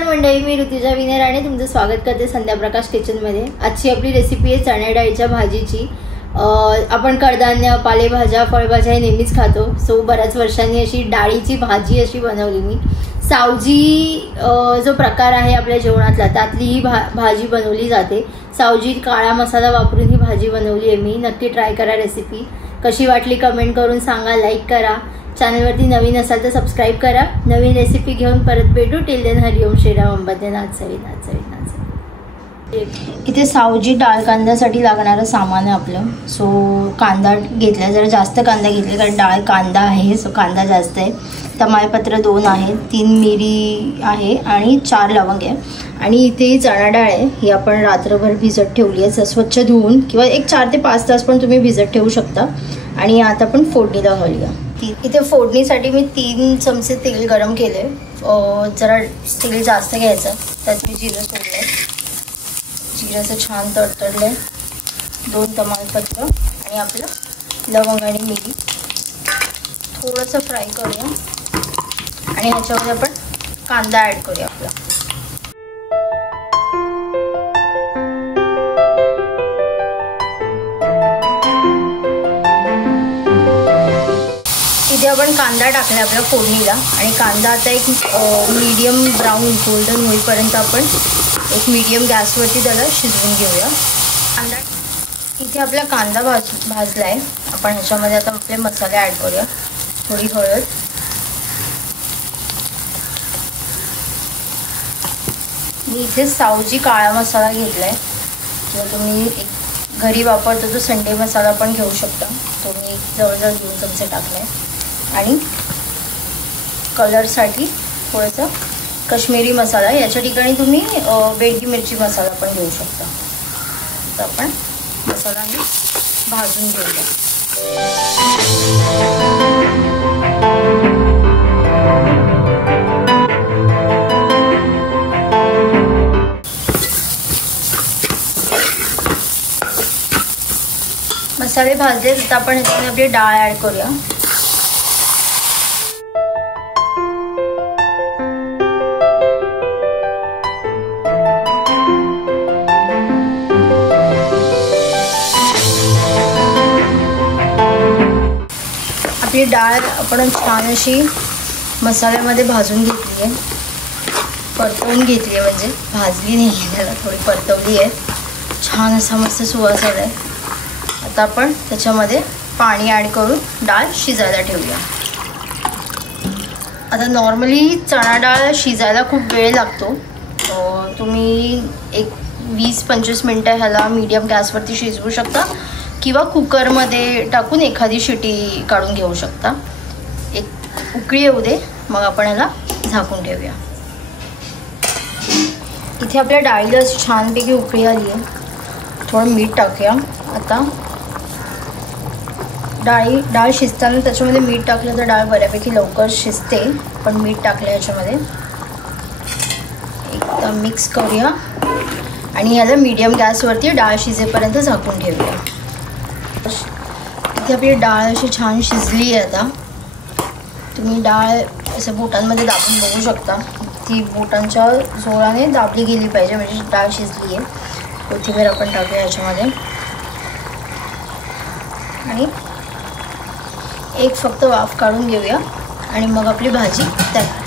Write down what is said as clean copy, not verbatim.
नमस्कार मंडळी, मी ऋतुजा विनेराणे तुमचं स्वागत करते संध्या प्रकाश किचनमध्ये। आजची आपली रेसिपी आहे चण्या डाळीच्या भाजीची। आपण कडधान्य, पालेभाज्या, फळभाज्या हे नेहमीच खातो। सो बऱ्याच वर्षांनी अशी डाळीची भाजी अशी बनवली मी। सावजी जो प्रकार आहे आपल्या जेवणातला त्यातली ही भाजी बनवली जाते। सावजी काळा मसाला वापरून ही भाजी बनवली आहे मी। नक्की ट्राय करा रेसिपी। कशी वाटली कमेंट करून सांगा, लाईक करा। चॅनलवरती नवीन असाल तर सबस्क्राइब करा। नवीन रेसिपी घेऊन परत भेटू। टिल देन हरिओम श्रीराम अंबते नाचवी नाचवी नाचवी। इथे सावजी डाळ कांद्यासाठी लागणारं सामान आहे आपलं। सो कांदा घेतला, जरा जास्त कांदा घेतला कारण डाळ कांदा आहे, सो कांदा जास्त आहे। तमालपत्र 2 आहे, 3 मिरी आहे आणि 4 लवंग आहे। आणि इथे चणा डाळ आहे, ही आपण रात्रभर भिजत ठेवली आहे। स्वच्छ धुवून किंवा एक 4 ते 5 तास पण तुम्ही भिजत ठेवू शकता। आणि आता आपण फोडणीला घालूया। इथे फोडणीसाठी मी 3 चमचे तेल गरम केले। जरा तेल जास्त घ्यायचं। त्यात मी जिरं सोडले, जिऱ्याचं छान तडतडले। 2 तमालपत्र आणि आपलं लवंग आणि मिरी थोडंसं फ्राय करूया। आणि ह्याच्यामध्ये आपण कांदा ॲड करूया आपला। इथे आपण कांदा टाकला आपल्या फोडणीला आणि कांदा आता एक मीडियम ब्राऊन गोल्डन होईपर्यंत आपण एक मीडियम गॅसवरती त्याला शिजवून घेऊया। कांदा इथे आपला कांदा भाजला आहे। आपण ह्याच्यामध्ये आता आपले मसाले ॲड करूया। थोडी हळद, मी इथे सावजी काळा मसाला घेतला आहे, किंवा तुम्ही एक घरी वापरतो तो संडे मसाला पण घेऊ शकता। तो मी जवळजवळ 2 चमचे टाकला आहे। आणि कलरसाठी थोडंसं काश्मीरी मसाला, याच्या ठिकाणी तुम्ही बेडगी मिरची मसाला पण घेऊ शकता। तर आपण मसाला भाजून घेऊया। मसाले भाजले तर आपण ह्याच्यामध्ये आपली डाळ ॲड करूया। आपली डाळ आपण छान अशी मसाल्यामध्ये भाजून घेतली आहे, परतवून घेतली आहे, म्हणजे भाजली नाही आहे, त्याला थोडी परतवली आहे। छान असा मस्त सुवास आला आहे। आता आपण त्याच्यामध्ये पाणी ॲड करून डाळ शिजायला ठेवूया। आता नॉर्मली चणा डाळ शिजायला खूप वेळ लागतो। तुम्ही एक 20-25 मिनटं ह्याला मीडियम गॅसवरती शिजवू शकता, किंवा कुकरमध्ये टाकून एखादी शिटी काढून घेऊ शकता। एक उकळी येऊ दे, मग आपण ह्याला झाकून ठेवूया। इथे आपल्या डाळीला छानपैकी उकळी आली आहे। थोडं मीठ टाकूया। आता डाळ शिजताना त्याच्यामध्ये मीठ टाकलं तर डाळ बऱ्यापैकी लवकर शिजते, पण मीठ टाकलं याच्यामध्ये। एकदा मिक्स करूया आणि ह्याला मीडियम गॅसवरती डाळ शिजेपर्यंत झाकून ठेवूया। इथे आपली डाळ अशी छान शिजली आहे। आता तुम्ही डाळ असं बोटांमध्ये दाबून बघू शकता, ती बोटांच्या जोराने दाबली गेली पाहिजे, म्हणजे डाळ शिजली आहे। कोथिंबीर आपण टाकूया याच्यामध्ये आणि एक फक्त वाफ काढून घेऊया आणि मग आपली भाजी तयार।